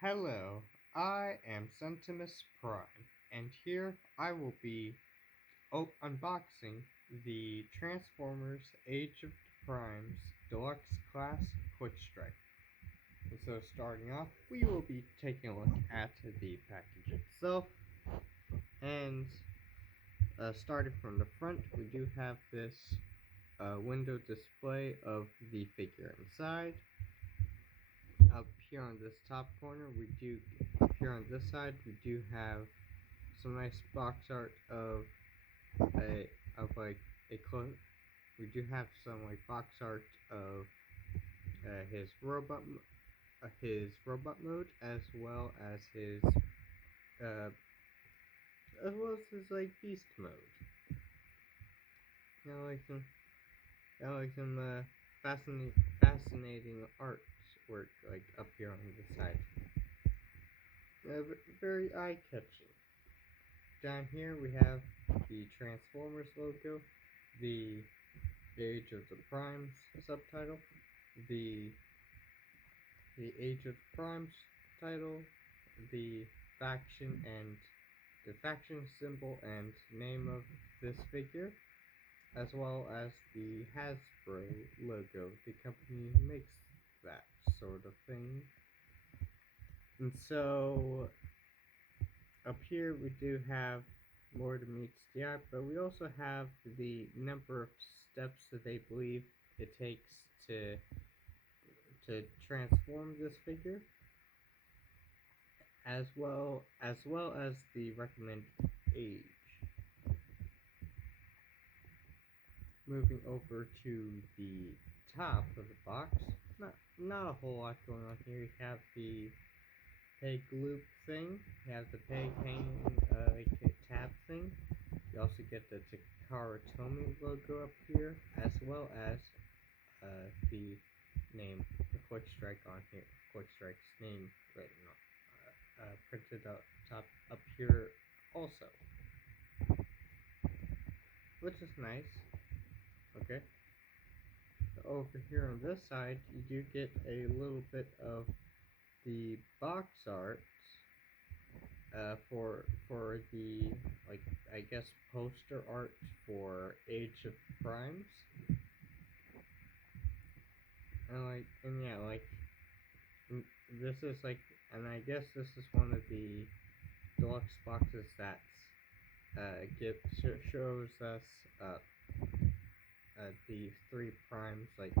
Hello, I am Sentimus Prime, and here I will be unboxing the Transformers Age of Primes Deluxe Class QuickStrike. And so starting off, we will be taking a look at the package itself, and starting from the front, we do have this window display of the figure inside. Up here on this top corner, up here on this side, we do have some nice box art of a clone. We do have some box art of his robot mode, uh, as well as his beast mode. You know, some fascinating artwork up here on the side. Very eye catching. Down here we have the Transformers logo, the Age of the Primes subtitle, the Age of the Primes title, the the faction symbol and name of this figure, as well as the Hasbro logo. The company makes that sort of thing. And so up here we do have more to meet the eye, but we also have the number of steps that they believe it takes to transform this figure, as well as the recommended age. Moving over to the top of the box, not a whole lot going on here. You have the peg loop thing. You have the peg hanging tab thing. You also get the Takara Tomy logo up here, as well as the name, the QuickStrike on here. QuickStrike's name written printed up here also, which is nice. Okay. Over here on this side, you do get a little bit of the box art for the I guess poster art for Age of Primes, this is and I guess this is one of the deluxe boxes that shows us the three primes, like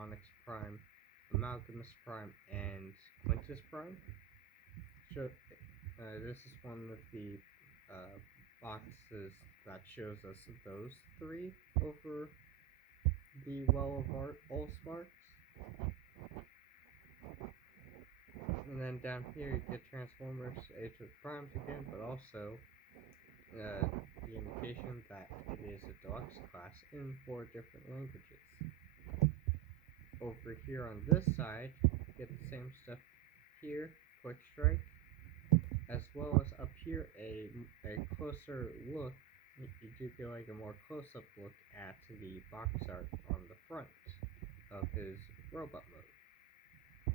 Onyx Prime, Amalgamus Prime, and Quintus Prime. This is one of the boxes that shows us those three over the Well of Art All-Sparks. And then down here you get Transformers Age of Primes again, but also the indication that it is a deluxe class in 4 different languages. Over here on this side, you get the same stuff here, QuickStrike, as well as up here a closer look. You do get a more close-up look at the box art on the front of his robot mode.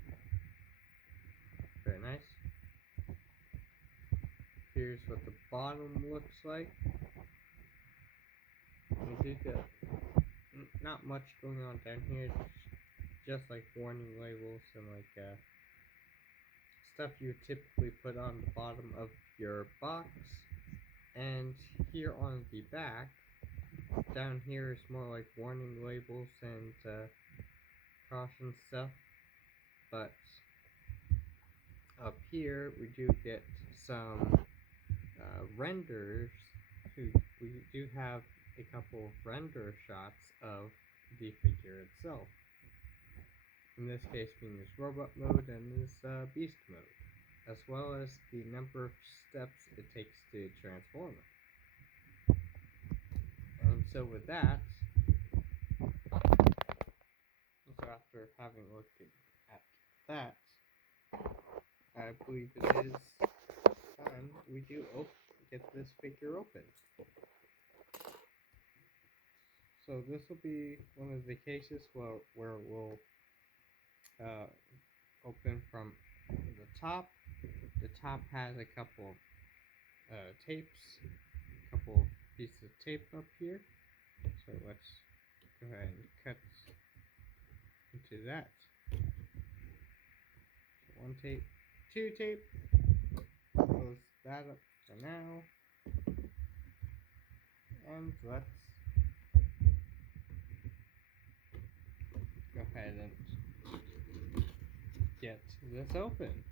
Very nice. Here's what the bottom looks like. You do get not much going on down here, just warning labels and stuff you typically put on the bottom of your box. And here on the back, down here is more warning labels and caution stuff, but up here we do get some renders. We do have a couple of render shots of the figure itself. In this case being his robot mode and his beast mode, as well as the number of steps it takes to transform it. And so with that, after having looked at that, I believe it is time we do get this figure open. So this will be one of the cases where we'll open from the top the top has a couple of tapes, a couple pieces of tape up here. So let's go ahead and cut into that. So 1 tape, 2 tape. Close that up for now. And let's go ahead and get this open.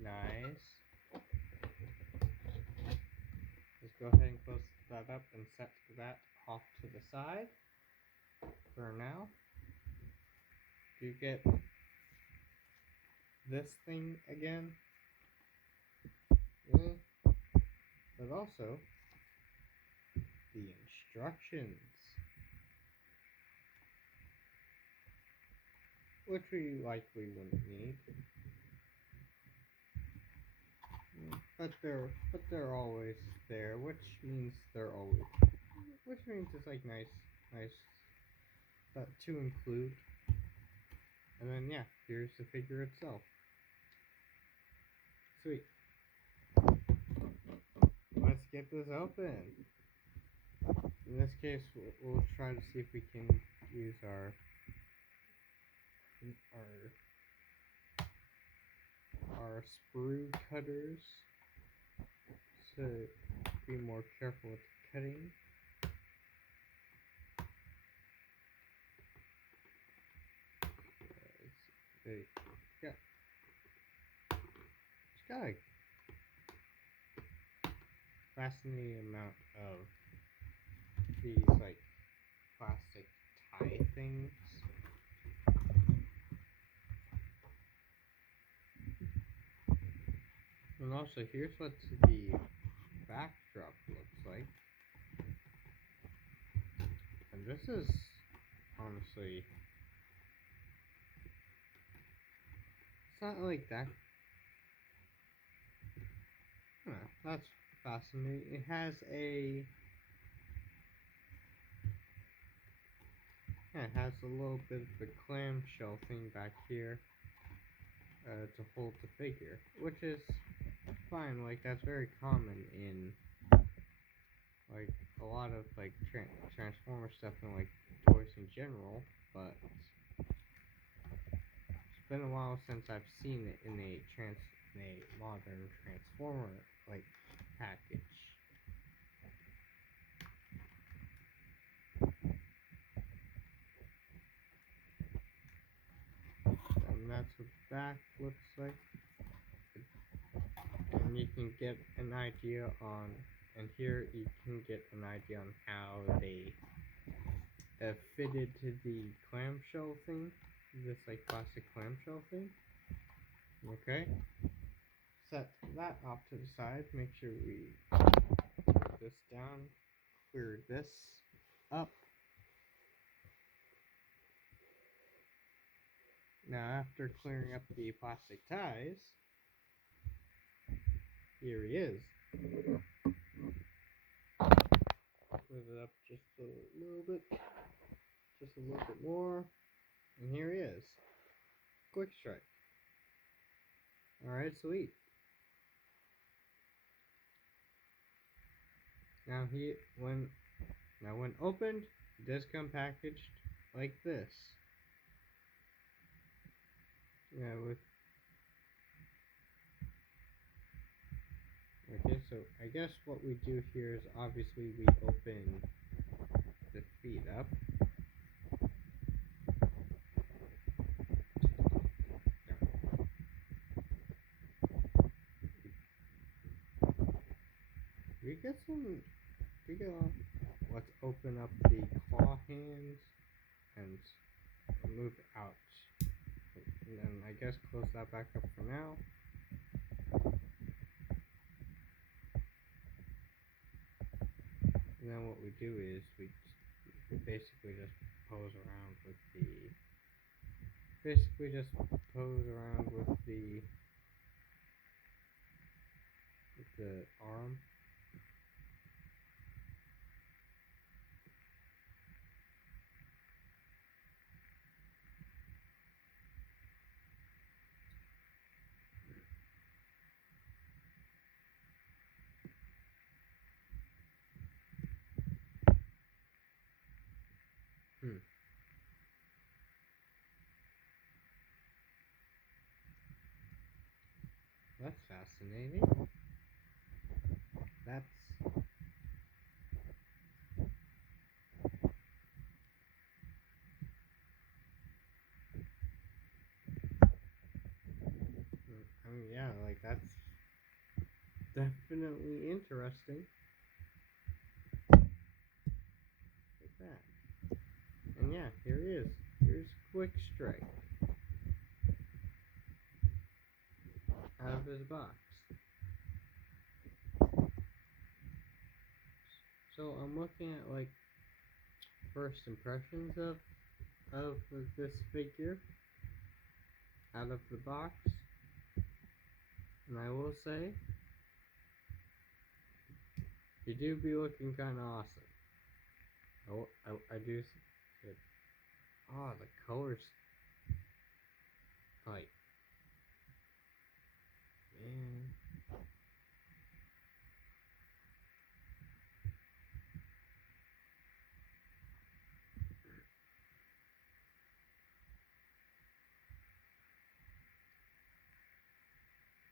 Nice. Let's go ahead and close that up and set that off to the side for now. You get this thing again. Yeah. But also the instructions, which we likely wouldn't need. But they're always there, which means it's like nice to include. And then yeah, here's the figure itself. Sweet. Let's get this open. In this case, we'll try to see if we can use our sprue cutters to be more careful with cutting. It's got a fascinating amount of these like plastic tie things. And also, here's what the backdrop looks like. And this is honestly, it's not like that. That's fascinating. It has a little bit of the clamshell thing back here to hold the figure, which is fine. Like that's very common in like a lot of like Transformer stuff and like toys in general. But it's been a while since I've seen it in a modern Transformer like package. And that's what the back looks like. And you can get an idea on, and here you can get an idea on how they fitted to the clamshell thing, this like plastic clamshell thing. Okay, set that off to the side, make sure we put this down, clear this up. Now after clearing up the plastic ties, here he is. Move it up just a little bit more, and here he is. QuickStrike. Alright, sweet. Now when opened, it does come packaged like this. Okay, so I guess what we do here is obviously we open the feet up. Let's open up the claw hands and move it out. And then I guess close that back up for now. And then what we do is we basically just pose around with the arm. Hmm. That's fascinating. That's... I mean, yeah, like, that's definitely interesting. Like that. And yeah, here he is. Here's QuickStrike out of his box. So I'm looking at like first impressions of this figure out of the box, and I will say you do be looking kind of awesome. I do. It, oh, the colors, like, man,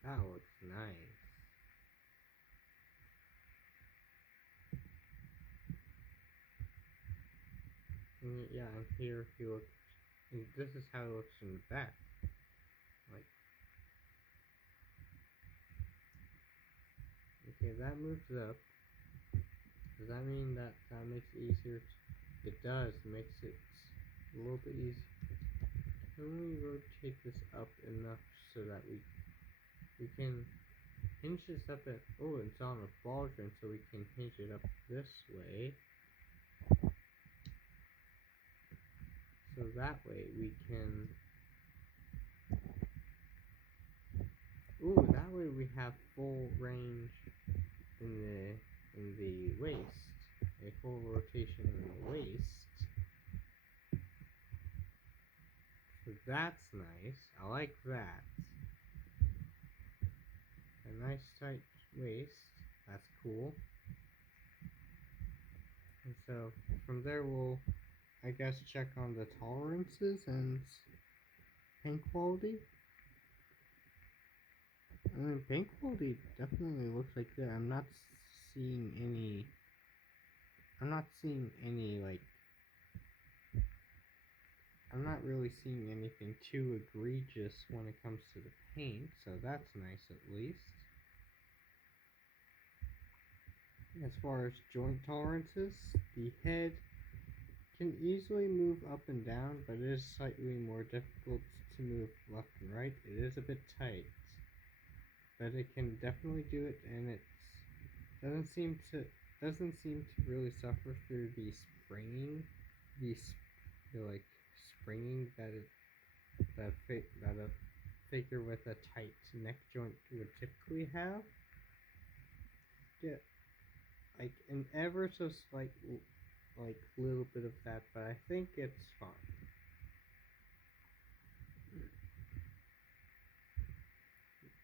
that looks nice. And yeah, and here he looks. And this is how it looks in the back. Like, okay, that moves up. Does that mean that makes it easier? It does. Makes it a little bit easier. Can we rotate this up enough so that we can hinge this up at... Oh, it's on a ball joint, so we can hinge it up this way. So that way we can... Ooh, that way we have full range in the waist. A full rotation in the waist. So that's nice. I like that. A nice tight waist. That's cool. And so from there we'll, I guess, check on the tolerances and paint quality. I mean, paint quality definitely looks like that. I'm not seeing any like, I'm not really seeing anything too egregious when it comes to the paint, so that's nice at least. As far as joint tolerances, the head can easily move up and down, but it is slightly more difficult to move left and right. It is a bit tight, but it can definitely do it, and it doesn't seem to really suffer through the springing, the like springing that a figure with a tight neck joint would typically have. Yeah, like an ever so slight like little bit of that, but I think it's fine.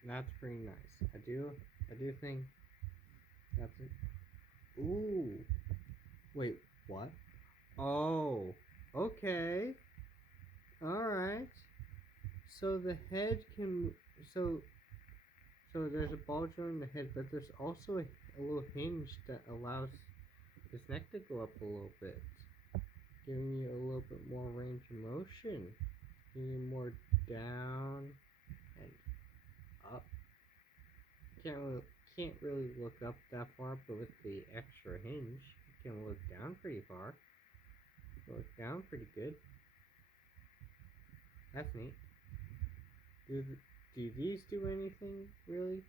That's pretty nice. I do think that's it. Ooh, wait, what? Oh, okay, all right. So the head can so so there's a ball joint in the head, but there's also a little hinge that allows his neck to go up a little bit, giving you a little bit more range of motion, giving you more down and up. Can't really look up that far, but with the extra hinge, you can look down pretty far. Look down pretty good. That's neat. Do these do anything really?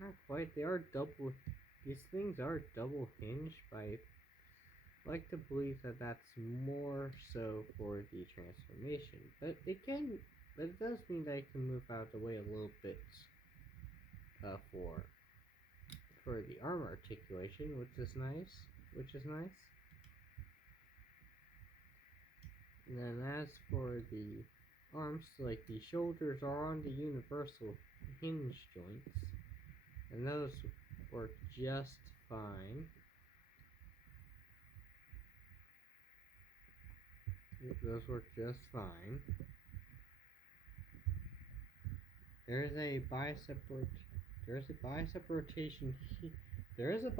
Not quite. They are double. These things are double hinged, but I like to believe that that's more so for the transformation. But it can. But it does mean that it can move out of the way a little bit for the arm articulation, which is nice. And then as for the arms, like the shoulders are on the universal hinge joints, and those work just fine. Those work just fine. There's a bicep rotation here. There is a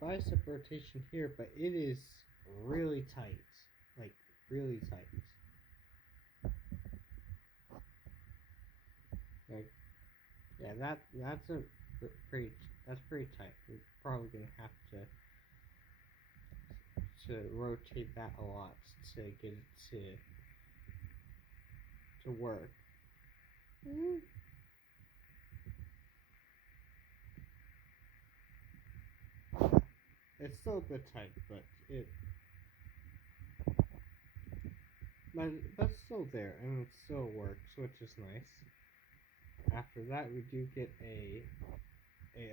bicep rotation here, but it is really tight. Like really tight. Like yeah, that's pretty tight. We're probably gonna have to rotate that a lot to get it to work. It's still a bit tight, but that's still there, and it still works, which is nice. After that, we do get a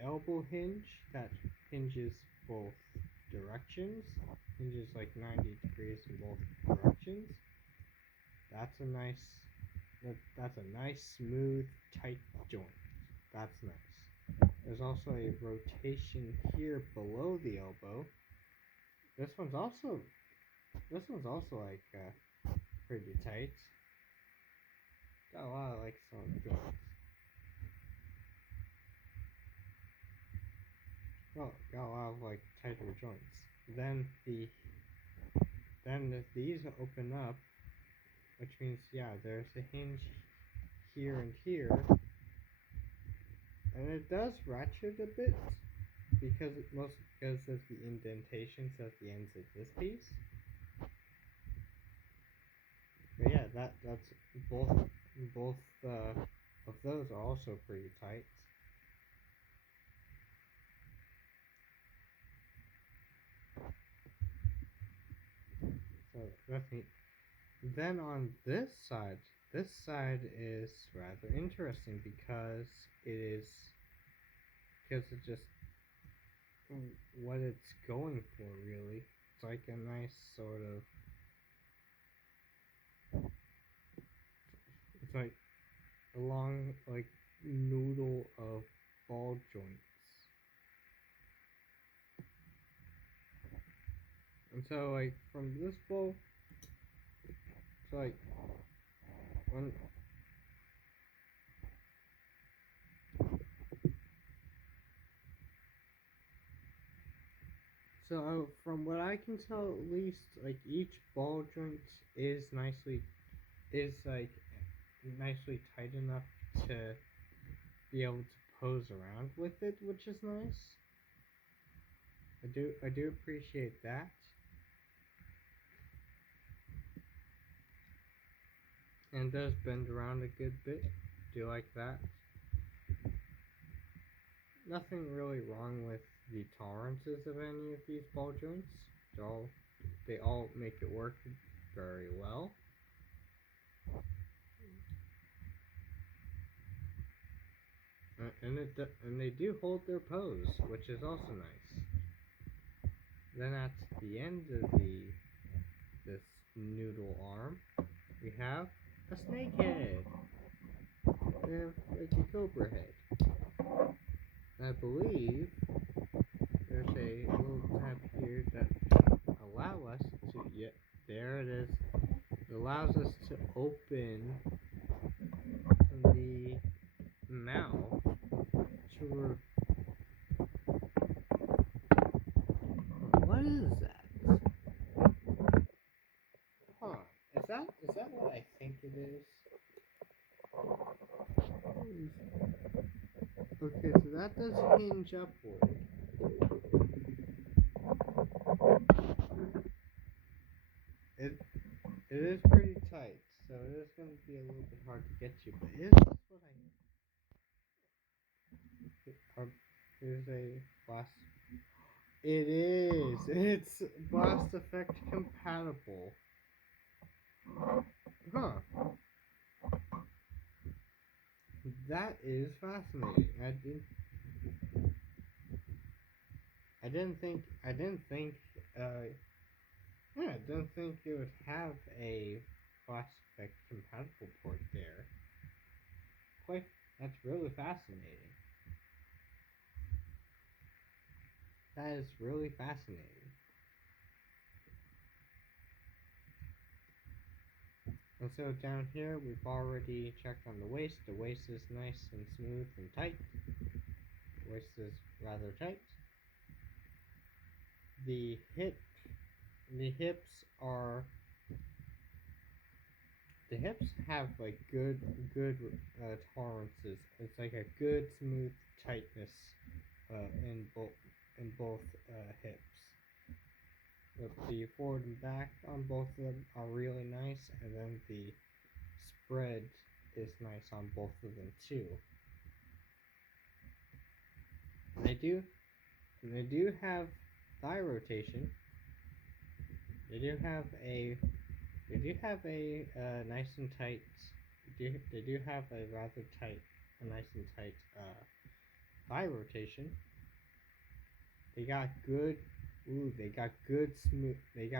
elbow hinge that hinges both directions, hinges like 90 degrees in both directions. That's a nice, smooth, tight joint. That's nice. There's also a rotation here below the elbow. This one's also like pretty tight. Got a lot of like solid joints. Well, got a lot of like tighter joints. Then these open up, which means yeah, there's a hinge here and here, and it does ratchet a bit because of the indentations at the ends of this piece. But yeah, that's both of those are also pretty tight. So that's neat. Then on this side is rather interesting because it's just what it's going for, really. It's like a nice sort of, it's like a long like noodle of ball joints. And so like from this bowl, it's like when so from what I can tell, at least like each ball joint is like nicely tight enough to be able to pose around with it, which is nice. I do appreciate that. And does bend around a good bit. Do like that. Nothing really wrong with the tolerances of any of these ball joints. They all make it work very well. And they do hold their pose, which is also nice. Then at the end of this noodle arm, we have a snake head. Like a cobra head. I believe there's a little tab here that allow us to, there it is. It allows us to open the mouth to what is that? Huh. Is that what I think it is? Okay, so that does hinge upward. It is pretty tight, so it is going to be a little bit hard to get to, but is this what here's a blast. It is! It's blast effect compatible. Huh. That is fascinating. I didn't think it would have a blast effect compatible port there. That's really fascinating. That is really fascinating. And so down here, we've already checked on the waist. The waist is nice and smooth and tight. The waist is rather tight. The hips are, the hips have like good tolerances. It's like a good smooth tightness in both hips. The forward and back on both of them are really nice, and then the spread is nice on both of them too. They do have thigh rotation. They do have a nice and tight. They do have a rather tight, nice and tight thigh rotation. They got good. Ooh, they got good smooth. He's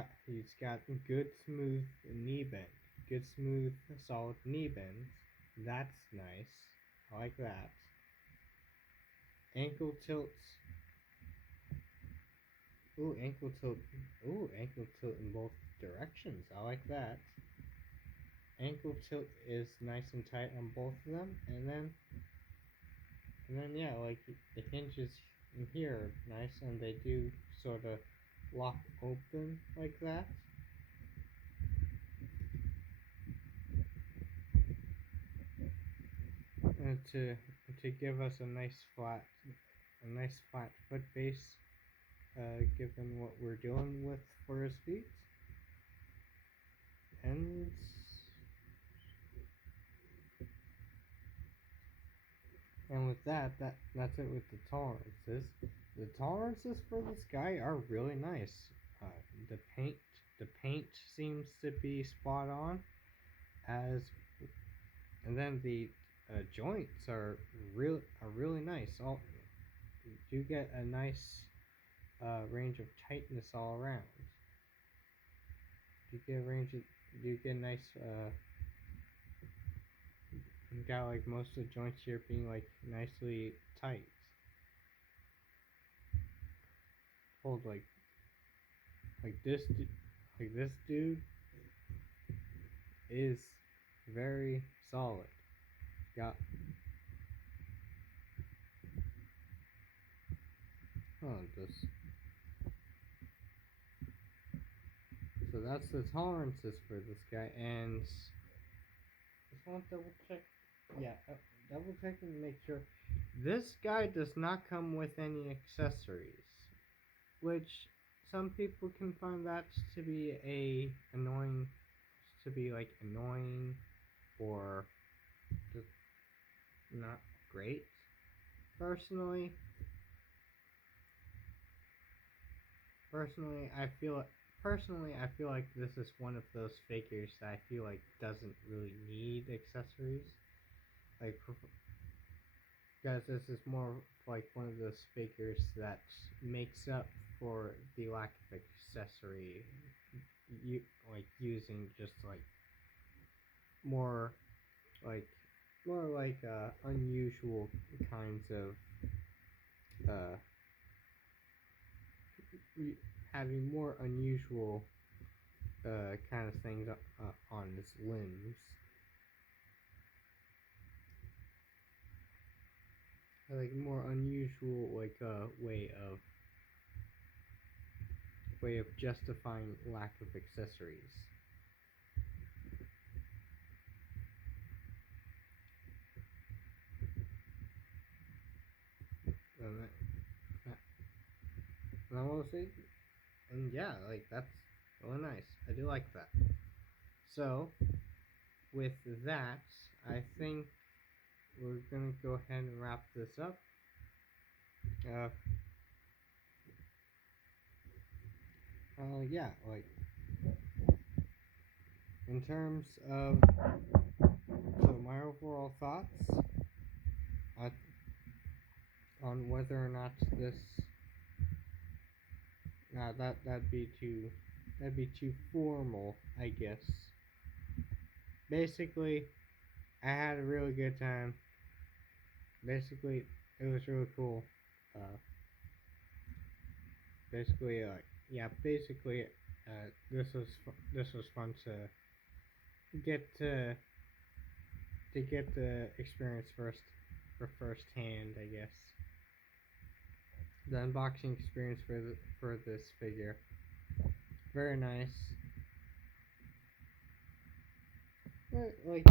got good smooth knee bend. Good smooth solid knee bends. That's nice. I like that. Ankle tilts. Ooh, ankle tilt. Ooh, ankle tilt in both directions. I like that. Ankle tilt is nice and tight on both of them, and then yeah, like the hinges in here are nice, and they do sort of lock open like that. And to give us a nice flat foot base, given what we're dealing with for his feet. And with that's it with the tolerances. The tolerances for this guy are really nice. Uh, the paint seems to be spot on, as and then the joints are really nice. You get a nice range of tightness all around. You get a nice you got like most of the joints here being like nicely tight. Hold this dude is very solid. Got this. So that's the tolerances for this guy, and just want to double check. Yeah, double checking to make sure. This guy does not come with any accessories, which some people can find that to be annoying, or just not great. Personally, I feel like this is one of those figures that I feel like doesn't really need accessories. Like, because this is more like one of those figures that makes up for the lack of accessory. Using just like more like unusual kinds of having more unusual kind of things on his limbs. Like more unusual way of justifying lack of accessories. And I will say, and yeah, like that's really nice. I do like that. So, with that, I think we're gonna go ahead and wrap this up. Yeah, like in terms of my overall thoughts on whether or not this that'd be too formal, I guess. Basically, I had a really good time. Basically, it was really cool. Basically, this was fun get to get the experience first hand, I guess. The unboxing experience for this figure. Very nice. Like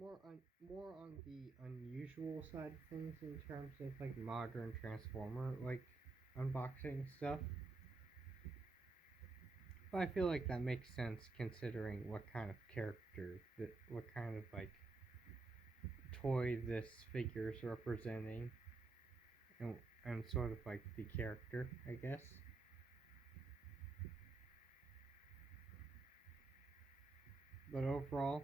more on the unusual side of things in terms of like modern Transformer like unboxing stuff. But I feel like that makes sense considering what kind of character what kind of like toy this figure is representing, and sort of like the character, I guess. But overall,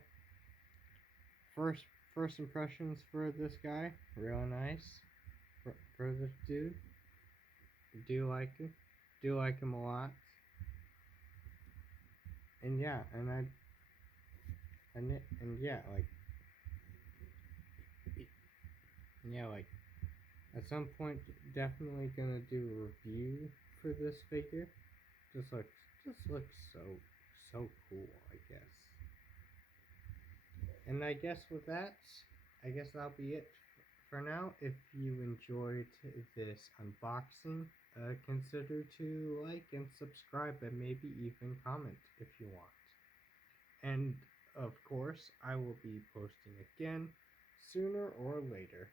first first impressions for this guy, real nice. For this dude, do like him, do like him a lot. And yeah, and yeah, like yeah, like at some point, definitely gonna do a review for this figure. Just looks so cool, I guess. And I guess with that, I guess that'll be it for now. If you enjoyed this unboxing, consider to like and subscribe and maybe even comment if you want. And of course, I will be posting again sooner or later.